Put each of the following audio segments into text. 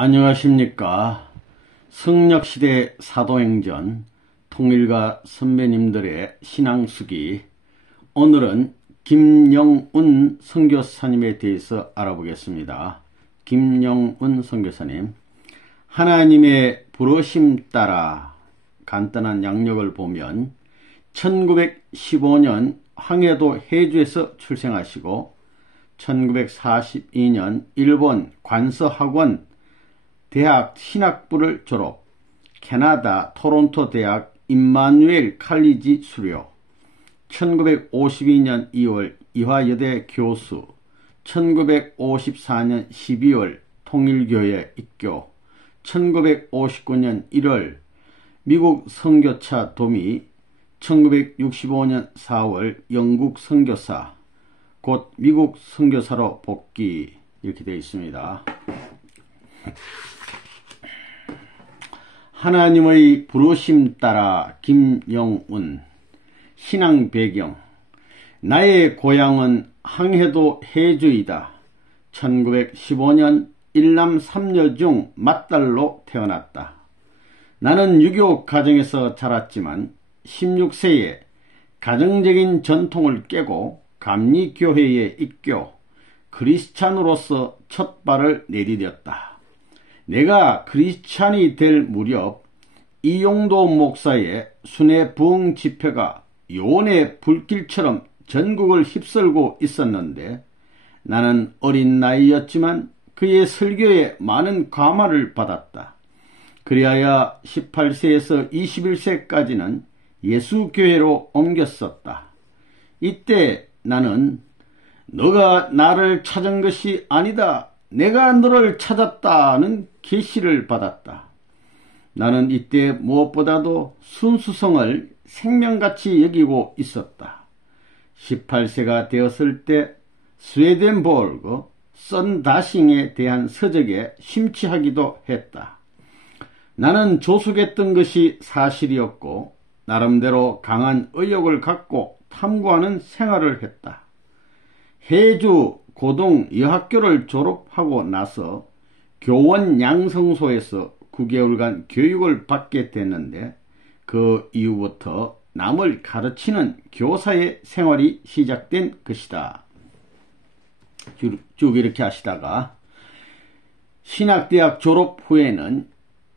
안녕하십니까. 성력시대 사도행전 통일가 선배님들의 신앙수기, 오늘은 김영운 선교사님에 대해서 알아보겠습니다. 김영운 선교사님, 하나님의 부르심 따라 간단한 양력을 보면 1915년 황해도 해주에서 출생하시고 1942년 일본 관서학원 대학 신학부를 졸업, 캐나다 토론토 대학 임마누엘 칼리지 수료, 1952년 2월 이화여대 교수, 1954년 12월 통일교회 입교, 1959년 1월 미국 선교차 도미, 1965년 4월 영국 선교사, 곧 미국 선교사로 복귀, 이렇게 되어 있습니다. 하나님의 부르심 따라 김영운. 신앙 배경. 나의 고향은 황해도 해주이다. 1915년 일남 3녀 중 맏딸로 태어났다. 나는 유교 가정에서 자랐지만 16세에 가정적인 전통을 깨고 감리교회에 입교, 크리스찬으로서 첫 발을 내디뎠다. 내가 크리스찬이 될 무렵 이용도 목사의 순회 부흥 집회가 요원의 불길처럼 전국을 휩쓸고 있었는데, 나는 어린 나이였지만 그의 설교에 많은 감화를 받았다. 그리하여 18세에서 21세까지는 예수교회로 옮겼었다. 이때 나는 너가 나를 찾은 것이 아니다, 내가 너를 찾았다는 계시를 받았다. 나는 이때 무엇보다도 순수성을 생명같이 여기고 있었다. 18세가 되었을 때 스웨덴보르그 썬다싱에 대한 서적에 심취하기도 했다. 나는 조숙했던 것이 사실이었고 나름대로 강한 의욕을 갖고 탐구하는 생활을 했다. 해주 고등 여학교를 졸업하고 나서 교원 양성소에서 9개월간 교육을 받게 됐는데, 그 이후부터 남을 가르치는 교사의 생활이 시작된 것이다. 쭉 이렇게 하시다가 신학대학 졸업 후에는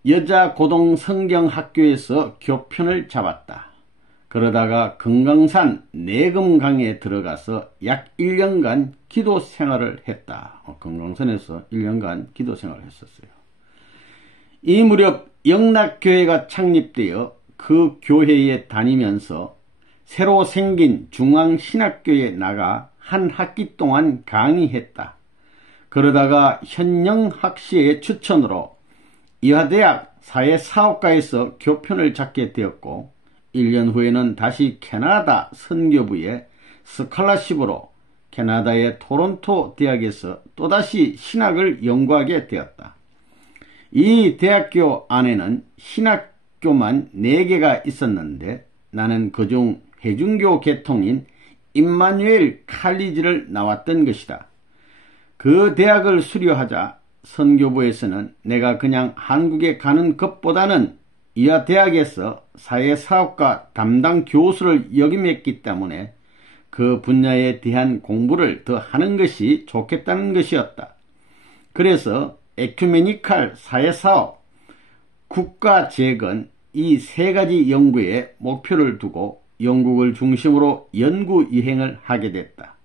여자 고등 성경학교에서 교편을 잡았다. 그러다가 금강산 내금강에 들어가서 약 1년간 기도 생활을 했다. 금강산에서 1년간 기도 생활을 했었어요. 이 무렵 영락교회가 창립되어 그 교회에 다니면서 새로 생긴 중앙신학교에 나가 한 학기 동안 강의했다. 그러다가 현영학 씨의 추천으로 이화대학 사회사업과에서 교편을 잡게 되었고, 1년 후에는 다시 캐나다 선교부의 스칼라십으로 캐나다의 토론토 대학에서 또다시 신학을 연구하게 되었다. 이 대학교 안에는 신학교만 4개가 있었는데 나는 그중 해중교 계통인 임마누엘 칼리지를 나왔던 것이다. 그 대학을 수료하자 선교부에서는 내가 그냥 한국에 가는 것보다는 이하 대학에서 사회사업과 담당 교수를 역임했기 때문에 그 분야에 대한 공부를 더 하는 것이 좋겠다는 것이었다. 그래서 에큐메니칼 사회사업, 국가재건 이 3가지 연구에 목표를 두고 영국을 중심으로 연구 여행을 하게 됐다.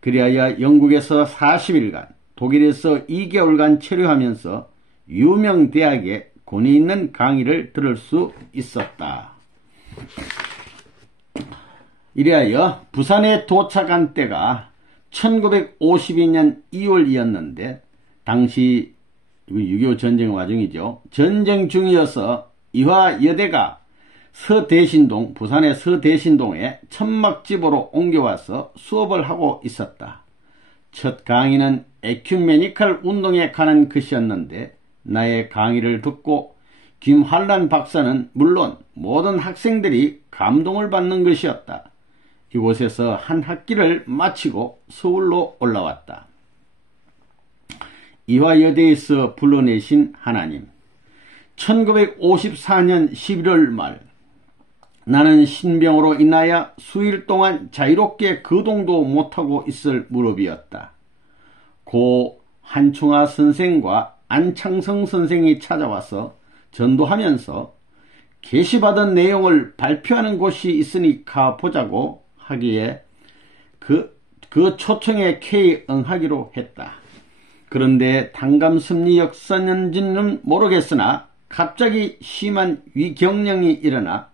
그리하여 영국에서 40일간, 독일에서 2개월간 체류하면서 유명 대학에 권위 있는 강의를 들을 수 있었다. 이래하여 부산에 도착한 때가 1952년 2월이었는데 당시 6.25 전쟁 와중이죠. 전쟁 중이어서 이화여대가 서대신동, 부산의 서대신동에 천막집으로 옮겨와서 수업을 하고 있었다. 첫 강의는 에큐메니칼 운동에 관한 것이었는데 나의 강의를 듣고 김환란 박사는 물론 모든 학생들이 감동을 받는 것이었다. 이곳에서 한 학기를 마치고 서울로 올라왔다. 이화여대에서 불러내신 하나님. 1954년 11월 말 나는 신병으로 인하여 수일 동안 자유롭게 거동도 못하고 있을 무렵이었다. 고 한충하 선생과 안창성 선생이 찾아와서 전도하면서 계시받은 내용을 발표하는 곳이 있으니 가보자고 하기에 그 초청에 쾌히 응하기로 했다. 그런데 단감섭리 역사인지는 모르겠으나 갑자기 심한 위경련이 일어나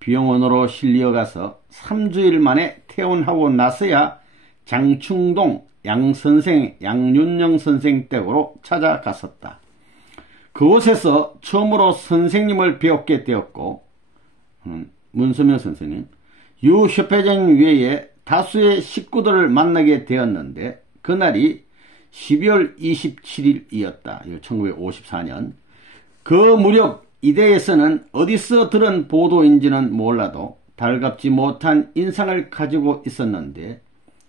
병원으로 실려가서 3주일 만에 퇴원하고 나서야 장충동 양선생, 양윤영 선생 댁으로 찾아갔었다. 그곳에서 처음으로 선생님을 배웠게 되었고, 문수명 선생님, 유협회장 외에 다수의 식구들을 만나게 되었는데 그날이 12월 27일이었다. 1954년. 그 무렵 이대에서는 어디서 들은 보도인지는 몰라도 달갑지 못한 인상을 가지고 있었는데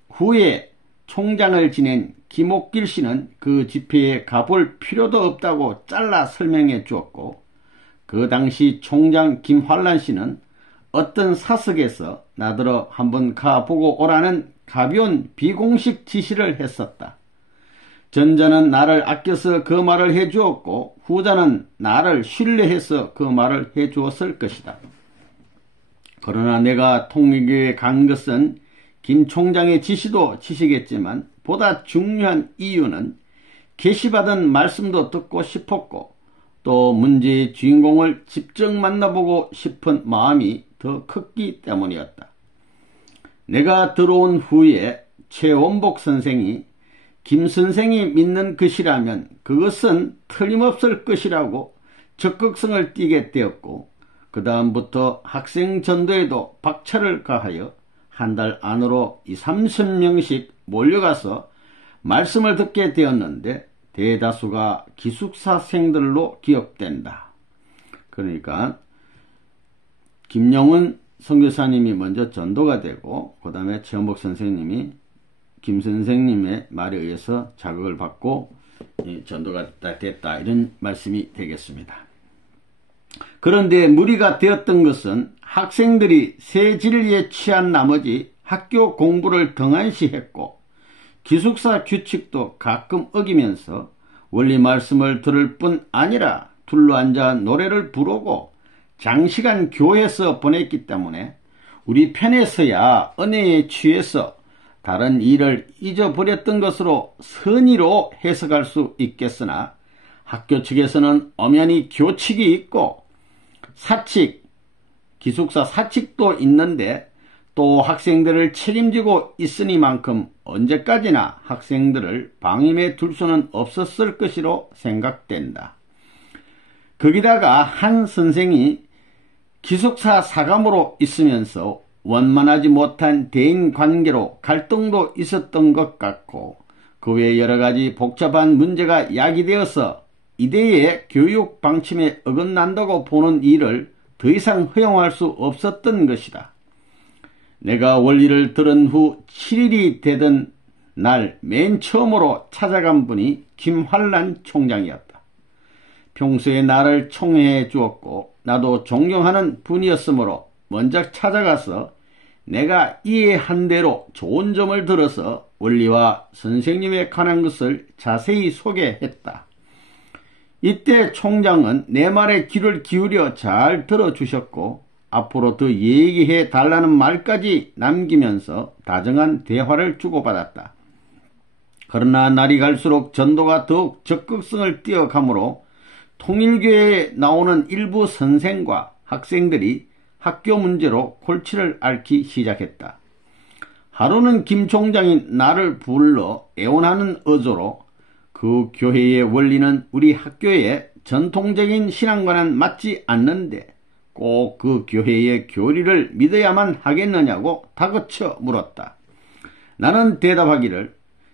후에 총장을 지낸 김옥길 씨는 그 집회에 가볼 필요도 없다고 잘라 설명해 주었고, 그 당시 총장 김환란 씨는 어떤 사석에서 나더러 한번 가보고 오라는 가벼운 비공식 지시를 했었다. 전자는 나를 아껴서 그 말을 해주었고 후자는 나를 신뢰해서 그 말을 해주었을 것이다. 그러나 내가 통일교에 간 것은 김 총장의 지시도 지시겠지만 보다 중요한 이유는 계시받은 말씀도 듣고 싶었고 또 문제의 주인공을 직접 만나보고 싶은 마음이 더 컸기 때문이었다. 내가 들어온 후에 최원복 선생이 김 선생이 믿는 것이라면 그것은 틀림없을 것이라고 적극성을 띠게 되었고 그 다음부터 학생 전도에도 박차를 가하여 한 달 안으로 30명씩 몰려가서 말씀을 듣게 되었는데 대다수가 기숙사생들로 기억된다. 그러니까 김영훈 선교사님이 먼저 전도가 되고 그 다음에 최원복 선생님이 김 선생님의 말에 의해서 자극을 받고 전도가 됐다 이런 말씀이 되겠습니다. 그런데 무리가 되었던 것은 학생들이 새 진리에 취한 나머지 학교 공부를 등한시했고 기숙사 규칙도 가끔 어기면서 원리 말씀을 들을 뿐 아니라 둘러앉아 노래를 부르고 장시간 교회에서 보냈기 때문에 우리 편에서야 은혜에 취해서 다른 일을 잊어버렸던 것으로 선의로 해석할 수 있겠으나 학교 측에서는 엄연히 교칙이 있고 사칙, 기숙사 사칙도 있는데 또 학생들을 책임지고 있으니만큼 언제까지나 학생들을 방임해 둘 수는 없었을 것이로 생각된다. 거기다가 한 선생이 기숙사 사감으로 있으면서 원만하지 못한 대인관계로 갈등도 있었던 것 같고 그 외 여러가지 복잡한 문제가 야기되어서 이대의 교육 방침에 어긋난다고 보는 일을 더 이상 허용할 수 없었던 것이다. 내가 원리를 들은 후 7일이 되던 날 맨 처음으로 찾아간 분이 김환란 총장이었다. 평소에 나를 총애해 주었고 나도 존경하는 분이었으므로 먼저 찾아가서 내가 이해한 대로 좋은 점을 들어서 원리와 선생님에 관한 것을 자세히 소개했다. 이때 총장은 내 말에 귀를 기울여 잘 들어주셨고 앞으로 더 얘기해 달라는 말까지 남기면서 다정한 대화를 주고받았다. 그러나 날이 갈수록 전도가 더욱 적극성을 띄어가므로 통일교회에 나오는 일부 선생과 학생들이 학교 문제로 골치를 앓기 시작했다. 하루는 김 총장이 나를 불러 애원하는 어조로 그 교회의 원리는 우리 학교의 전통적인 신앙과는 맞지 않는데 꼭 그 교회의 교리를 믿어야만 하겠느냐고 다그쳐 물었다. 나는 대답하기를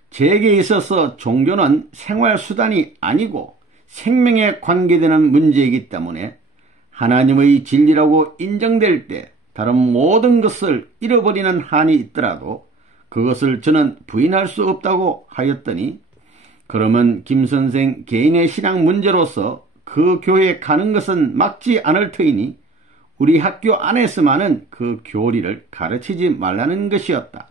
제게 있어서 종교는 생활수단이 아니고 생명에 관계되는 문제이기 때문에 하나님의 진리라고 인정될 때 다른 모든 것을 잃어버리는 한이 있더라도 그것을 저는 부인할 수 없다고 하였더니 그러면 김선생 개인의 신앙 문제로서 그 교회에 가는 것은 막지 않을 터이니 우리 학교 안에서만은 그 교리를 가르치지 말라는 것이었다.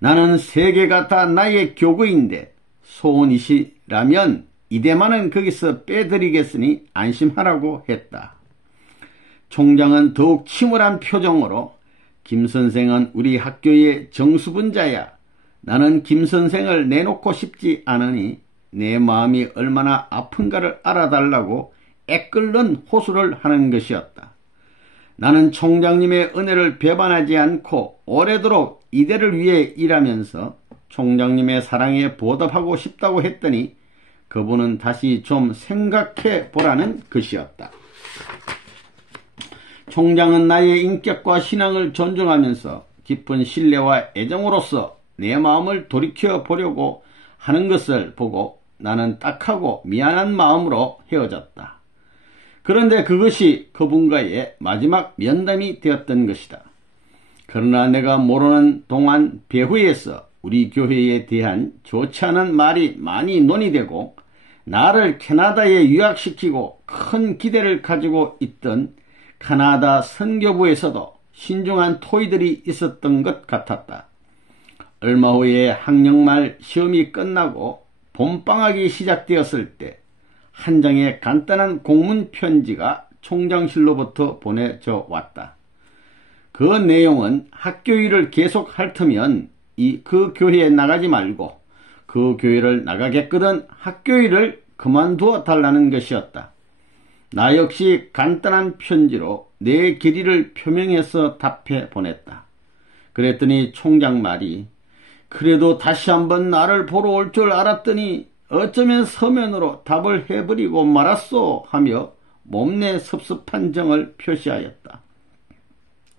나는 세계가 다 나의 교구인데 소원이시라면 이대만은 거기서 빼드리겠으니 안심하라고 했다. 총장은 더욱 침울한 표정으로 김선생은 우리 학교의 정수분자야. 나는 김선생을 내놓고 싶지 않으니 내 마음이 얼마나 아픈가를 알아달라고 애끓는 호소를 하는 것이었다. 나는 총장님의 은혜를 배반하지 않고 오래도록 이대를 위해 일하면서 총장님의 사랑에 보답하고 싶다고 했더니 그분은 다시 좀 생각해 보라는 것이었다. 총장은 나의 인격과 신앙을 존중하면서 깊은 신뢰와 애정으로서 내 마음을 돌이켜 보려고 하는 것을 보고 나는 딱하고 미안한 마음으로 헤어졌다. 그런데 그것이 그분과의 마지막 면담이 되었던 것이다. 그러나 내가 모르는 동안 배후에서 우리 교회에 대한 좋지 않은 말이 많이 논의되고 나를 캐나다에 유학시키고 큰 기대를 가지고 있던 캐나다 선교부에서도 신중한 토의들이 있었던 것 같았다. 얼마 후에 학령말 시험이 끝나고 봄방학이 시작되었을 때 한 장의 간단한 공문 편지가 총장실로부터 보내져 왔다. 그 내용은 학교 일을 계속할 터면 그 교회에 나가지 말고 그 교회를 나가겠거든 학교 일을 그만두어 달라는 것이었다. 나 역시 간단한 편지로 내 결의를 표명해서 답해 보냈다. 그랬더니 총장 말이 그래도 다시 한번 나를 보러 올 줄 알았더니 어쩌면 서면으로 답을 해버리고 말았소 하며 몸내 섭섭한 정을 표시하였다.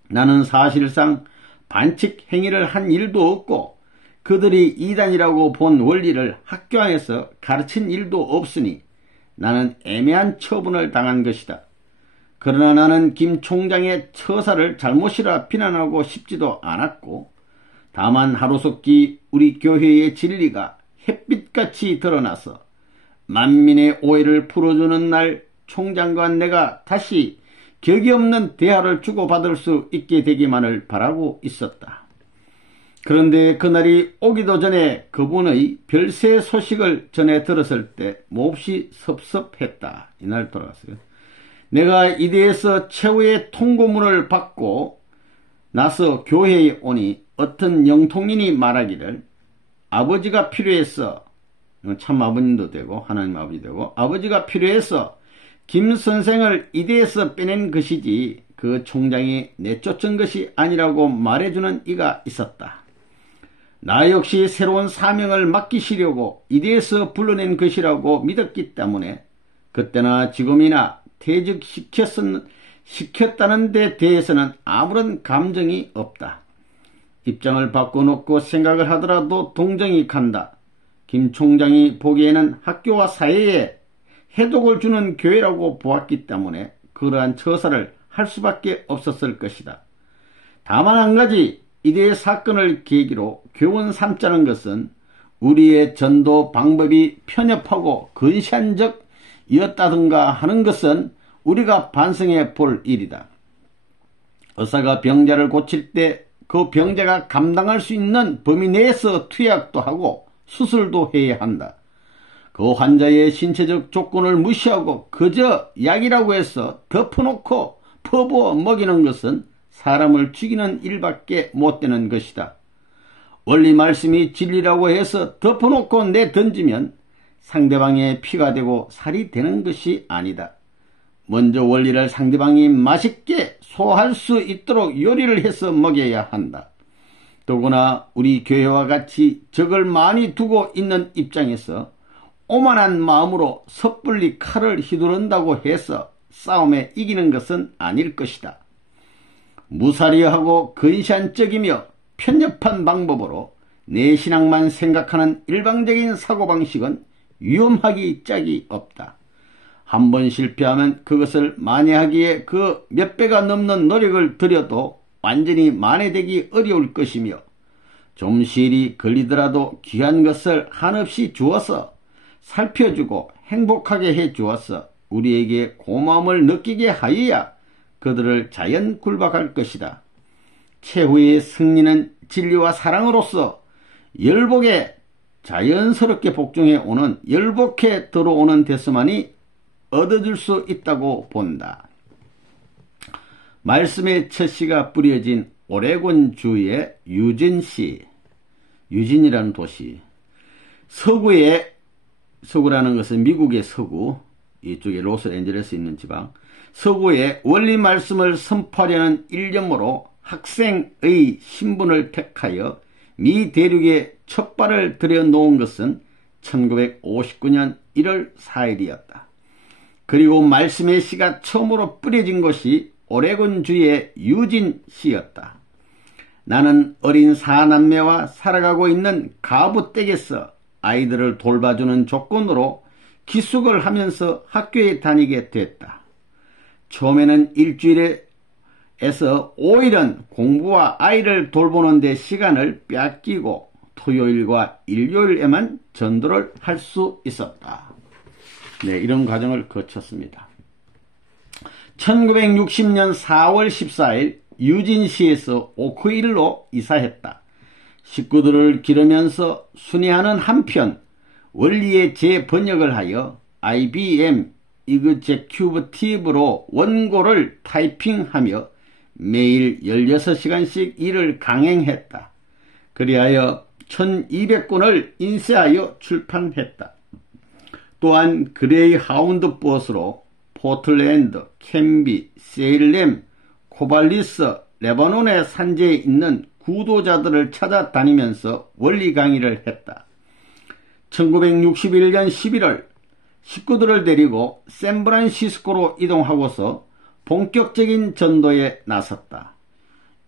나는 사실상 반칙 행위를 한 일도 없고 그들이 이단이라고 본 원리를 학교 안에서 가르친 일도 없으니 나는 애매한 처분을 당한 것이다. 그러나 나는 김 총장의 처사를 잘못이라 비난하고 싶지도 않았고 다만 하루속히 우리 교회의 진리가 햇빛같이 드러나서 만민의 오해를 풀어주는 날 총장과 내가 다시 격이 없는 대화를 주고받을 수 있게 되기만을 바라고 있었다. 그런데 그날이 오기도 전에 그분의 별세 소식을 전해 들었을 때 몹시 섭섭했다. 이날 돌아갔어요. 내가 이대에서 최후의 통고문을 받고 나서 교회에 오니 어떤 영통인이 말하기를 아버지가 필요해서 참 아버님도 되고 하나님 아버지 되고 아버지가 필요해서 김 선생을 이대에서 빼낸 것이지 그 총장이 내쫓은 것이 아니라고 말해주는 이가 있었다. 나 역시 새로운 사명을 맡기시려고 이대에서 불러낸 것이라고 믿었기 때문에 그때나 지금이나 퇴직시켰다는 데 대해서는 아무런 감정이 없다. 입장을 바꿔놓고 생각을 하더라도 동정이 간다. 김 총장이 보기에는 학교와 사회에 해독을 주는 교회라고 보았기 때문에 그러한 처사를 할 수밖에 없었을 것이다. 다만 한 가지 이대의 사건을 계기로 교훈 삼자는 것은 우리의 전도 방법이 편협하고 근시안적이었다든가 하는 것은 우리가 반성해 볼 일이다. 의사가 병자를 고칠 때 그 병자가 감당할 수 있는 범위 내에서 투약도 하고 수술도 해야 한다. 그 환자의 신체적 조건을 무시하고 그저 약이라고 해서 덮어놓고 퍼부어 먹이는 것은 사람을 죽이는 일밖에 못 되는 것이다. 원리 말씀이 진리라고 해서 덮어놓고 내던지면 상대방의 피가 되고 살이 되는 것이 아니다. 먼저 원리를 상대방이 맛있게 소화할 수 있도록 요리를 해서 먹여야 한다. 더구나 우리 교회와 같이 적을 많이 두고 있는 입장에서 오만한 마음으로 섣불리 칼을 휘두른다고 해서 싸움에 이기는 것은 아닐 것이다. 무사리하고 근시안적이며 편협한 방법으로 내 신앙만 생각하는 일방적인 사고방식은 위험하기 짝이 없다. 한 번 실패하면 그것을 만회하기에 그 몇 배가 넘는 노력을 들여도 완전히 만회되기 어려울 것이며 좀실이 걸리더라도 귀한 것을 한없이 주어서 살펴주고 행복하게 해 주어서 우리에게 고마움을 느끼게 하여야 그들을 자연 굴박할 것이다. 최후의 승리는 진리와 사랑으로서 열복에 자연스럽게 복종해 오는 열복해 들어오는 데서만이 얻어질 수 있다고 본다. 말씀의 첫 시가 뿌려진 오레곤주의 유진시, 유진이라는 도시, 서구라는 것은 미국의 서구, 이쪽에 로스앤젤레스에 있는 지방, 서구에 원리 말씀을 선포하려는 일념으로 학생의 신분을 택하여 미 대륙에 첫 발을 들여놓은 것은 1959년 1월 4일이었다. 그리고 말씀의 씨가 처음으로 뿌려진 것이 오레곤주의 유진시였다. 나는 어린 사남매와 살아가고 있는 가부댁에서 아이들을 돌봐주는 조건으로 기숙을 하면서 학교에 다니게 됐다. 처음에는 일주일에서 5일은 공부와 아이를 돌보는 데 시간을 뺏기고 토요일과 일요일에만 전도를 할 수 있었다. 네, 이런 과정을 거쳤습니다. 1960년 4월 14일 유진시에서 오크힐로 이사했다. 식구들을 기르면서 순회하는 한편 원리의 재번역을 하여 IBM 이그제큐브티브로 원고를 타이핑하며 매일 16시간씩 일을 강행했다. 그리하여 1200권을 인쇄하여 출판했다. 또한 그레이 하운드 버스로 포틀랜드, 캔비, 세일렘, 코발리스, 레바논의 산지에 있는 구도자들을 찾아다니면서 원리 강의를 했다. 1961년 11월 식구들을 데리고 샌프란시스코로 이동하고서 본격적인 전도에 나섰다.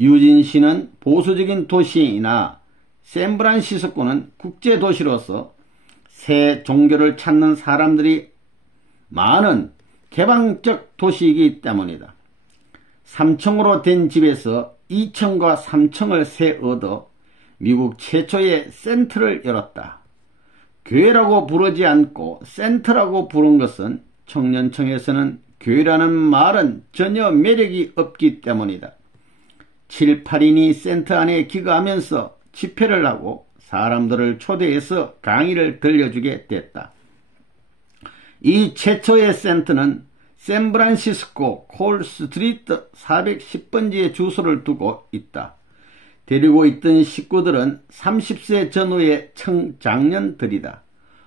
유진시는 보수적인 도시이나 샌프란시스코는 국제도시로서 새 종교를 찾는 사람들이 많은 개방적 도시이기 때문이다. 3층으로 된 집에서 2층과 3층을 새 얻어 미국 최초의 센터를 열었다. 교회라고 부르지 않고 센터라고 부른 것은 청년층에서는 교회라는 말은 전혀 매력이 없기 때문이다. 7, 8인이 센터 안에 기거하면서 집회를 하고 사람들을 초대해서 강의를 들려주게 됐다. 이 최초의 센터는 샌프란시스코 콜 스트리트 410번지에 주소를 두고 있다. 데리고 있던 식구들은 30세 전후의 청장년들이다.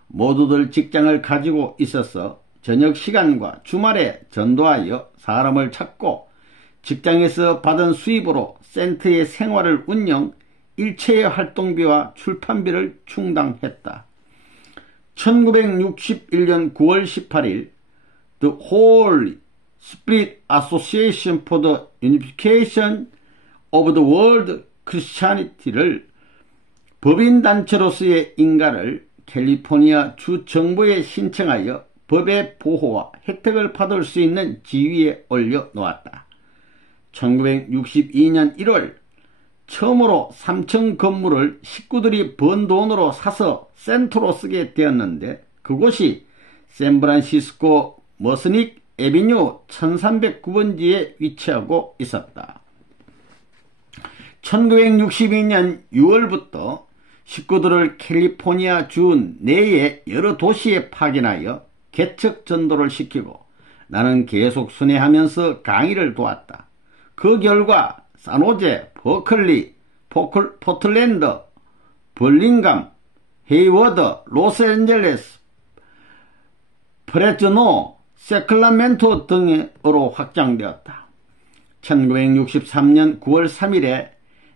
모두들 직장을 가지고 있어서 저녁 시간과 주말에 전도하여 사람을 찾고 직장에서 받은 수입으로 센터의 생활을 운영, 일체의 활동비와 출판비를 충당했다. 1961년 9월 18일 The Holy Spirit Association for the Unification of the World Christianity를 법인단체로서의 인가를 캘리포니아 주 정부에 신청하여 법의 보호와 혜택을 받을 수 있는 지위에 올려놓았다. 1962년 1월 처음으로 3층 건물을 식구들이 번 돈으로 사서 센터로 쓰게 되었는데 그곳이 샌프란시스코 머스닉 에비뉴 1309번지에 위치하고 있었다. 1962년 6월부터 식구들을 캘리포니아 주 내의 여러 도시에 파견하여 개척 전도를 시키고 나는 계속 순회하면서 강의를 도왔다. 그 결과 산호제, 버클리, 포틀랜드, 벌링감, 헤이워드, 로스앤젤레스, 프레즈노, 세클라멘토 등으로 확장되었다. 1963년 9월 3일에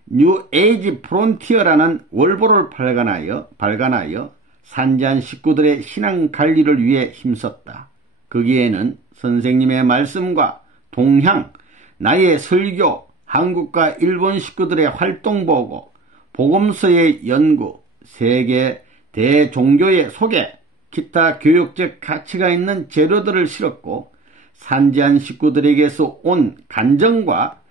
뉴 에이지 프론티어라는 월보를 발간하여 산지한 식구들의 신앙 관리를 위해 힘썼다. 거기에는 선생님의 말씀과 동향, 나의 설교, 한국과 일본 식구들의 활동보고, 복음서의 연구, 세계 대종교의 소개, 기타 교육적 가치가 있는 재료들을 실었고 산지한 식구들에게서 온 간정과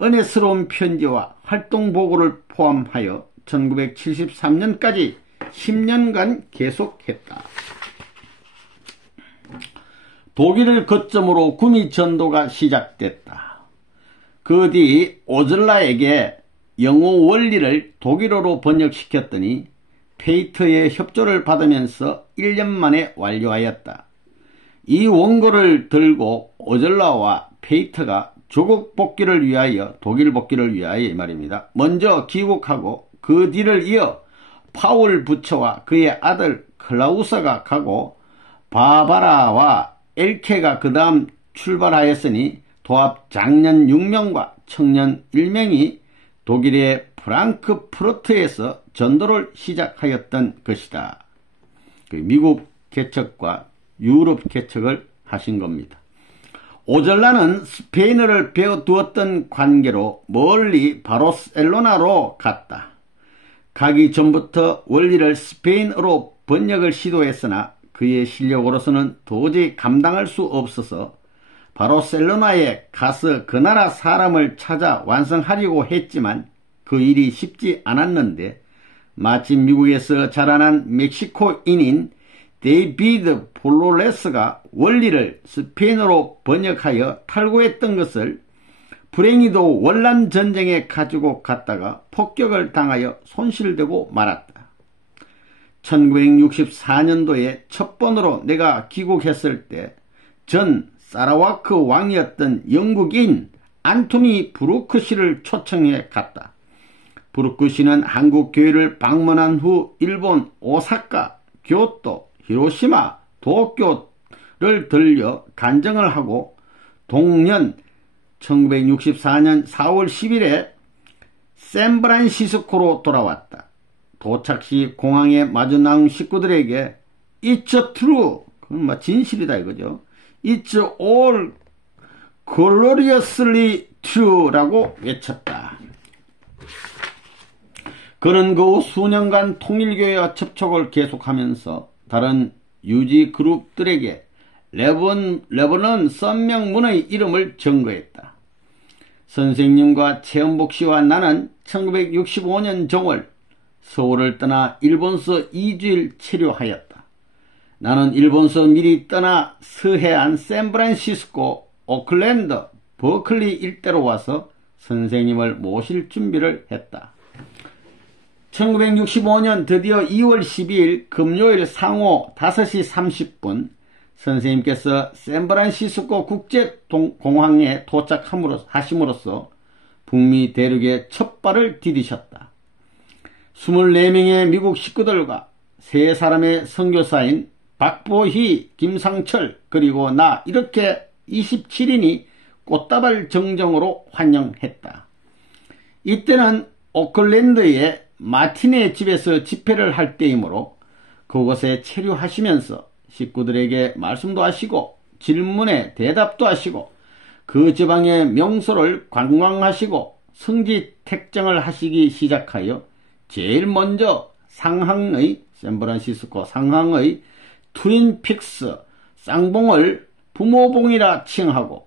은혜스러운 편지와 활동보고를 포함하여 1973년까지 10년간 계속했다. 독일을 거점으로 구미 전도가 시작됐다. 그 뒤 오즐라에게 영어 원리를 독일어로 번역시켰더니 페이터의 협조를 받으면서 1년 만에 완료하였다. 이 원고를 들고 오즐라와 페이터가 조국 복귀를 위하여, 독일 복귀를 위하여 말입니다. 먼저 귀국하고 그 뒤를 이어 파울 부처와 그의 아들 클라우서가 가고 바바라와 엘케가 그 다음 출발하였으니 도합 장년 6명과 청년 1명이 독일의 프랑크푸르트에서 전도를 시작하였던 것이다. 미국 개척과 유럽 개척을 하신 겁니다. 오절라는 스페인어를 배워두었던 관계로 멀리 바르셀로나로 갔다. 가기 전부터 원리를 스페인어로 번역을 시도했으나 그의 실력으로서는 도저히 감당할 수 없어서 바르셀로나에 가서 그 나라 사람을 찾아 완성하려고 했지만 그 일이 쉽지 않았는데 마침 미국에서 자라난 멕시코인인 데이비드 폴로레스가 원리를 스페인어로 번역하여 탈고했던 것을 불행히도 월남 전쟁에 가지고 갔다가 폭격을 당하여 손실되고 말았다. 1964년도에 첫 번으로 내가 귀국했을 때 전 사라와크 왕이었던 영국인 안토니 브루크 씨를 초청해 갔다. 브루크 씨는 한국 교회를 방문한 후 일본 오사카, 교토, 히로시마, 도쿄를 들려 간증을 하고 동년 1964년 4월 10일에 샌프란시스코로 돌아왔다. 도착 시 공항에 마주 나온 식구들에게 It's true, 그건 진실이다 이거죠. It's all gloriously true라고 외쳤다. 그는 그 후 수년간 통일교회와 접촉을 계속하면서 다른 유지 그룹들에게 레버넌 선명문의 이름을 증거했다. 선생님과 최은복 씨와 나는 1965년 정월 서울을 떠나 일본서 2주일 체류하였다. 나는 일본서 미리 떠나 서해안 샌프란시스코, 오클랜드, 버클리 일대로 와서 선생님을 모실 준비를 했다. 1965년 드디어 2월 12일 금요일 상호 5시 30분 선생님께서 샌프란시스코 국제공항에 도착하심으로써 북미 대륙에 첫 발을 디디셨다. 24명의 미국 식구들과 3사람의 선교사인 박보희, 김상철 그리고 나 이렇게 27인이 꽃다발 정정으로 환영했다. 이때는 오클랜드의 마티네 집에서 집회를 할 때이므로 그곳에 체류하시면서 식구들에게 말씀도 하시고 질문에 대답도 하시고 그 지방의 명소를 관광하시고 성지 택정을 하시기 시작하여 제일 먼저 샌프란시스코 상항의 트윈픽스 쌍봉을 부모봉이라 칭하고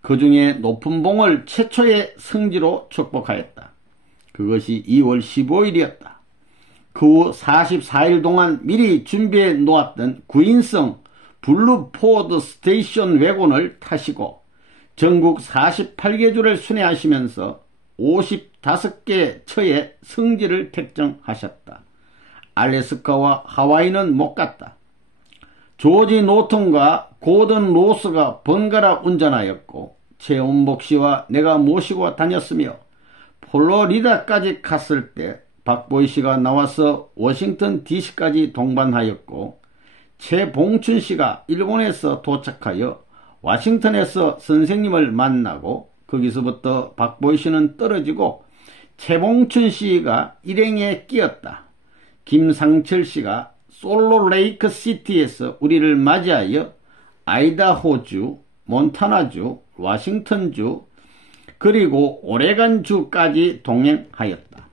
그 중에 높은 봉을 최초의 성지로 축복하였다. 그것이 2월 15일이었다. 그 후 44일 동안 미리 준비해 놓았던 9인승 블루포드 스테이션 wägon을 타시고 전국 48개 주를 순회하시면서 55개 처의 성지를 택정하셨다. 알래스카와 하와이는 못 갔다. 조지 노턴과 고든 로스가 번갈아 운전하였고 최은복 씨와 내가 모시고 다녔으며 플로리다까지 갔을 때 박보희 씨가 나와서 워싱턴 DC까지 동반하였고 최봉춘 씨가 일본에서 도착하여 워싱턴에서 선생님을 만나고 거기서부터 박보희 씨는 떨어지고 최봉춘 씨가 일행에 끼었다. 김상철 씨가 솔로레이크 시티에서 우리를 맞이하여 아이다호주, 몬타나주, 워싱턴주 그리고 오레건주까지 동행하였다.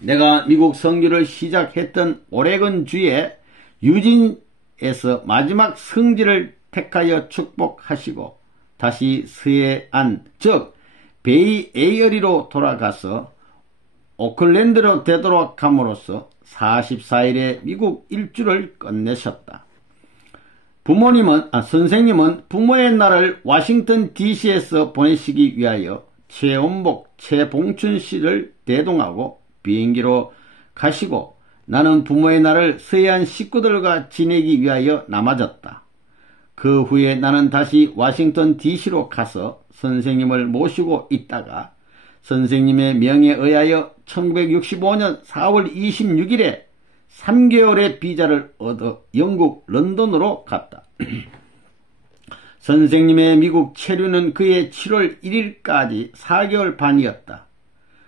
내가 미국 선교를 시작했던 오레건주의 유진에서 마지막 성지를 택하여 축복하시고 다시 서해안 즉 베이 에어리로 돌아가서 오클랜드로 되돌아감으로써 44일에 미국 일주를 끝내셨다. 선생님은 부모의 날을 워싱턴 DC에서 보내시기 위하여 최원복, 최봉춘 씨를 대동하고 비행기로 가시고 나는 부모의 날을 서해안 식구들과 지내기 위하여 남아졌다. 그 후에 나는 다시 워싱턴 DC로 가서 선생님을 모시고 있다가 선생님의 명에 의하여 1965년 4월 26일에 3개월의 비자를 얻어 영국 런던으로 갔다. 선생님의 미국 체류는 그해 7월 1일까지 4개월 반이었다.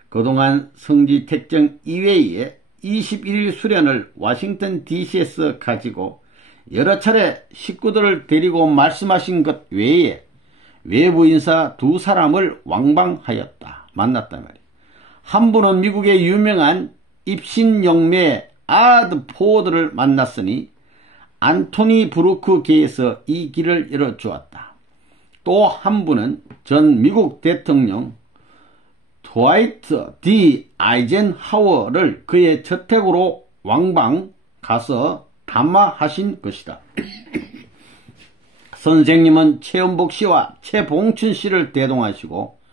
그동안 성지 택정 이외에 21일 수련을 워싱턴 DC에서 가지고 여러 차례 식구들을 데리고 말씀하신 것 외에 외부 인사 2사람을 왕방하였다. 만났단 말이야. 한 분은 미국의 유명한 입신영매 아드 포워드를 만났으니 안토니 브루크계에서 이 길을 열어주었다. 또 한 분은 전 미국 대통령 드와이트 D. 아이젠하워를 그의 저택으로 왕방 가서 담화하신 것이다. 선생님은 최원복 씨와 최봉춘 씨를 대동하시고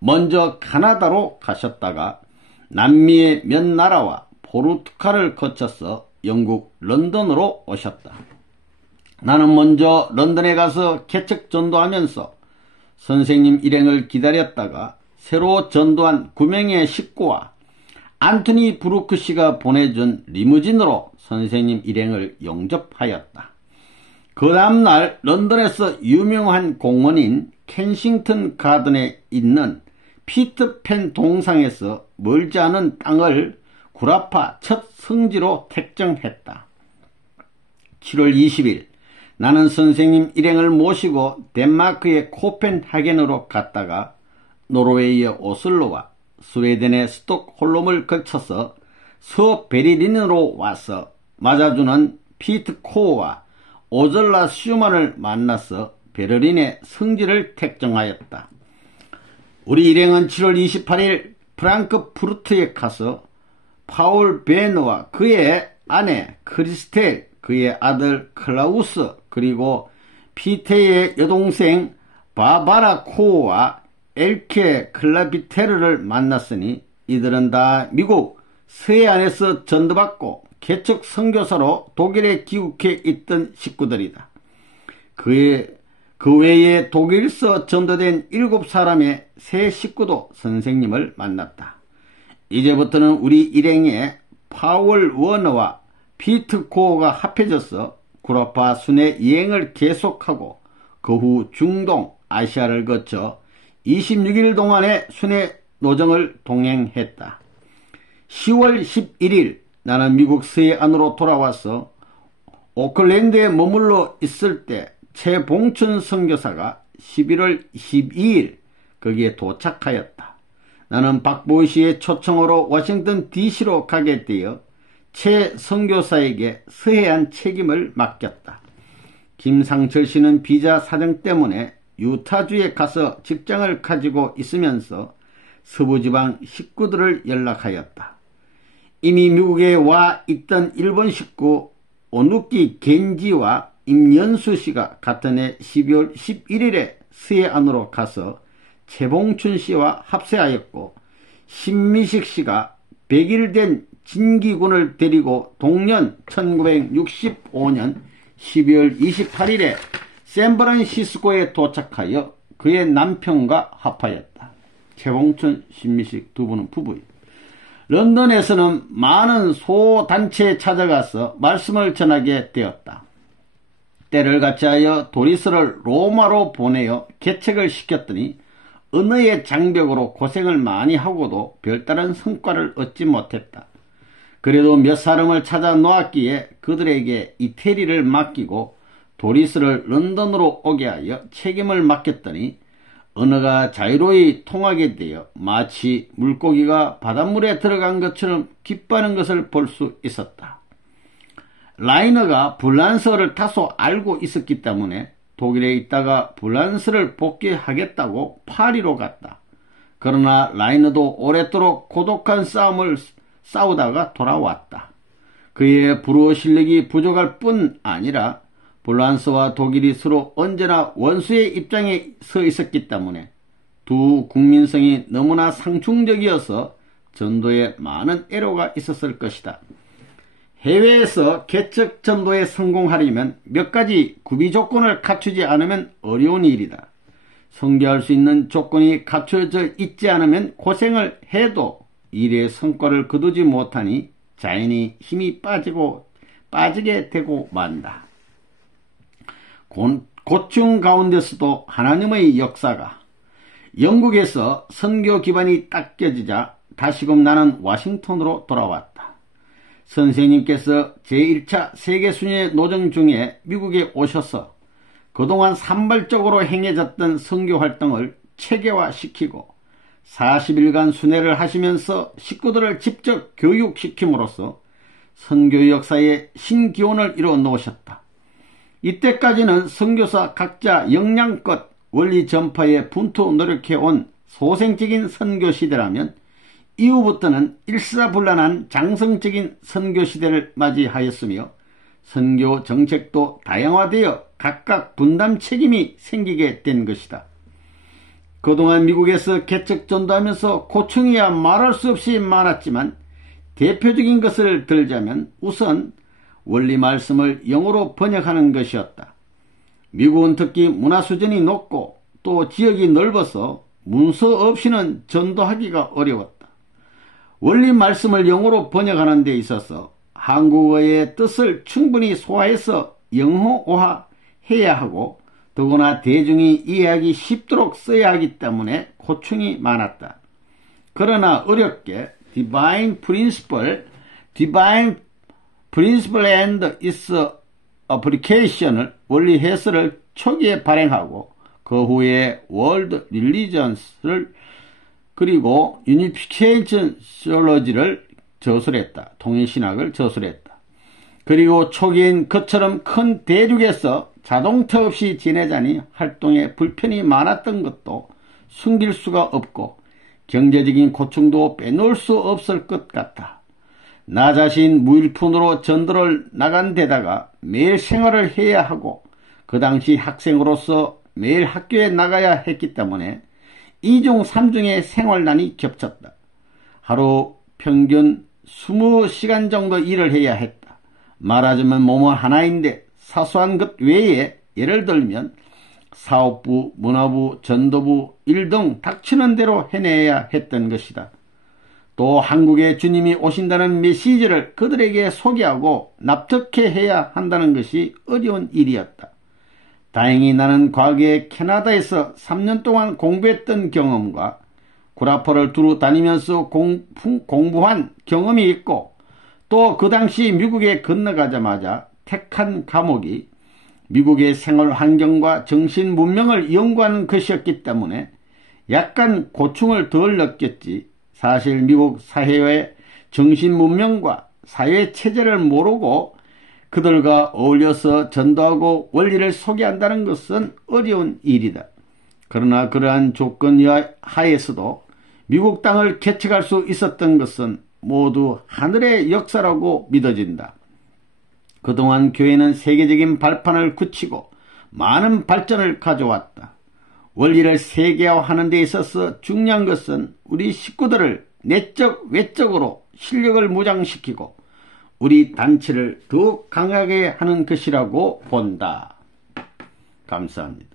먼저 카나다로 가셨다가 남미의 몇 나라와 포르투갈을 거쳐서 영국 런던으로 오셨다. 나는 먼저 런던에 가서 개척 전도하면서 선생님 일행을 기다렸다가 새로 전도한 9명의 식구와 안토니 브루크 씨가 보내준 리무진으로 선생님 일행을 영접하였다. 그 다음날 런던에서 유명한 공원인 켄싱턴 가든에 있는 피터팬 동상에서 멀지 않은 땅을 구라파 첫 성지로 택정했다. 7월 20일 나는 선생님 일행을 모시고 덴마크의 코펜하겐으로 갔다가 노르웨이의 오슬로와 스웨덴의 스톡홀름을 거쳐서 서베를린으로 와서 맞아주는 피트 코어와 오절라 슈만을 만나서 베를린의 성지를 택정하였다. 우리 일행은 7월 28일 프랑크푸르트에 가서 파울 베너와 그의 아내 크리스텔, 그의 아들 클라우스, 그리고 피테의 여동생 바바라 코어와 엘케 클라비테르를 만났으니 이들은 다 미국 서해안에서 전도받고 개척 선교사로 독일에 귀국해 있던 식구들이다. 그 외에 독일서 전도된 7사람의 새 식구도 선생님을 만났다. 이제부터는 우리 일행의 파월 워너와 피트 코어가 합해져서 구라파 순회 여행을 계속하고 그 후 중동, 아시아를 거쳐 26일 동안의 순회 노정을 동행했다. 10월 11일 나는 미국 서해안으로 돌아와서 오클랜드에 머물러 있을 때 최봉춘 선교사가 11월 12일 거기에 도착하였다. 나는 박보희 씨의 초청으로 워싱턴 DC로 가게 되어 최 선교사에게 서해안 책임을 맡겼다. 김상철 씨는 비자 사정 때문에 유타주에 가서 직장을 가지고 있으면서 서부지방 식구들을 연락하였다. 이미 미국에 와 있던 일본 식구 오누키 겐지와 임연수 씨가 같은 해 12월 11일에 서해안으로 가서 최봉춘 씨와 합세하였고 신미식 씨가 100일 된 진기군을 데리고 동년 1965년 12월 28일에 샌프란시스코에 도착하여 그의 남편과 합하였다. 최봉춘, 신미식 두 분은 부부이다. 런던에서는 많은 소단체에 찾아가서 말씀을 전하게 되었다. 때를 같이하여 도리스를 로마로 보내어 개책을 시켰더니 언어의 장벽으로 고생을 많이 하고도 별다른 성과를 얻지 못했다. 그래도 몇 사람을 찾아 놓았기에 그들에게 이태리를 맡기고 도리스를 런던으로 오게 하여 책임을 맡겼더니 언어가 자유로이 통하게 되어 마치 물고기가 바닷물에 들어간 것처럼 기뻐하는 것을 볼 수 있었다. 라이너가 불란서를 다소 알고 있었기 때문에 독일에 있다가 불란서를 복귀하겠다고 파리로 갔다. 그러나 라이너도 오랫도록 고독한 싸움을 싸우다가 돌아왔다. 그의 불어 실력이 부족할 뿐 아니라 프랑스와 독일이 서로 언제나 원수의 입장에 서 있었기 때문에 두 국민성이 너무나 상충적이어서 전도에 많은 애로가 있었을 것이다. 해외에서 개척 전도에 성공하려면 몇 가지 구비 조건을 갖추지 않으면 어려운 일이다. 선교할 수 있는 조건이 갖춰져 있지 않으면 고생을 해도 일의 성과를 거두지 못하니 자연히 힘이 빠지게 되고 만다. 고충 가운데서도 하나님의 역사가 영국에서 선교 기반이 딱 껴지자 다시금 나는 워싱턴으로 돌아왔다. 선생님께서 제1차 세계순회 노정 중에 미국에 오셔서 그동안 산발적으로 행해졌던 선교활동을 체계화시키고 40일간 순회를 하시면서 식구들을 직접 교육시킴으로써 선교 역사에 신기원을 이뤄 놓으셨다. 이때까지는 선교사 각자 역량껏 원리 전파에 분투 노력해온 소생적인 선교 시대라면 이후부터는 일사불란한 장성적인 선교 시대를 맞이하였으며 선교 정책도 다양화되어 각각 분담 책임이 생기게 된 것이다. 그동안 미국에서 개척 전도하면서 고충이야 말할 수 없이 많았지만 대표적인 것을 들자면 우선 원리 말씀을 영어로 번역하는 것이었다. 미국은 특히 문화 수준이 높고 또 지역이 넓어서 문서 없이는 전도하기가 어려웠다. 원리 말씀을 영어로 번역하는 데 있어서 한국어의 뜻을 충분히 소화해서 영어화해야 하고 더구나 대중이 이해하기 쉽도록 써야 하기 때문에 고충이 많았다. 그러나 어렵게 Divine Principle and its Application을 원리 해설을 초기에 발행하고 그 후에 World Religions를 그리고 Unification Theology를 저술했다. 통일신학을 저술했다. 그리고 초기엔 그처럼 큰 대륙에서 자동차 없이 지내자니 활동에 불편이 많았던 것도 숨길 수가 없고 경제적인 고충도 빼놓을 수 없을 것 같다. 나 자신 무일푼으로 전도를 나간 데다가 매일 생활을 해야 하고 그 당시 학생으로서 매일 학교에 나가야 했기 때문에 2중 3중의 생활난이 겹쳤다. 하루 평균 20시간 정도 일을 해야 했다. 말하자면 몸은 하나인데 사소한 것 외에 예를 들면 사업부, 문화부, 전도부 일 등 닥치는 대로 해내야 했던 것이다. 또 한국에 주님이 오신다는 메시지를 그들에게 소개하고 납득해 해야 한다는 것이 어려운 일이었다. 다행히 나는 과거에 캐나다에서 3년 동안 공부했던 경험과 구라포를 두루 다니면서 공부한 경험이 있고 또 그 당시 미국에 건너가자마자 택한 과목이 미국의 생활 환경과 정신 문명을 연구하는 것이었기 때문에 약간 고충을 덜 느꼈지. 사실 미국 사회의 정신 문명과 사회 체제를 모르고 그들과 어울려서 전도하고 원리를 소개한다는 것은 어려운 일이다. 그러나 그러한 조건 하에서도 미국 땅을 개척할 수 있었던 것은 모두 하늘의 역사라고 믿어진다. 그동안 교회는 세계적인 발판을 굳히고 많은 발전을 가져왔다. 원리를 세계화하는 데 있어서 중요한 것은 우리 식구들을 내적 외적으로 실력을 무장시키고 우리 단체를 더욱 강하게 하는 것이라고 본다. 감사합니다.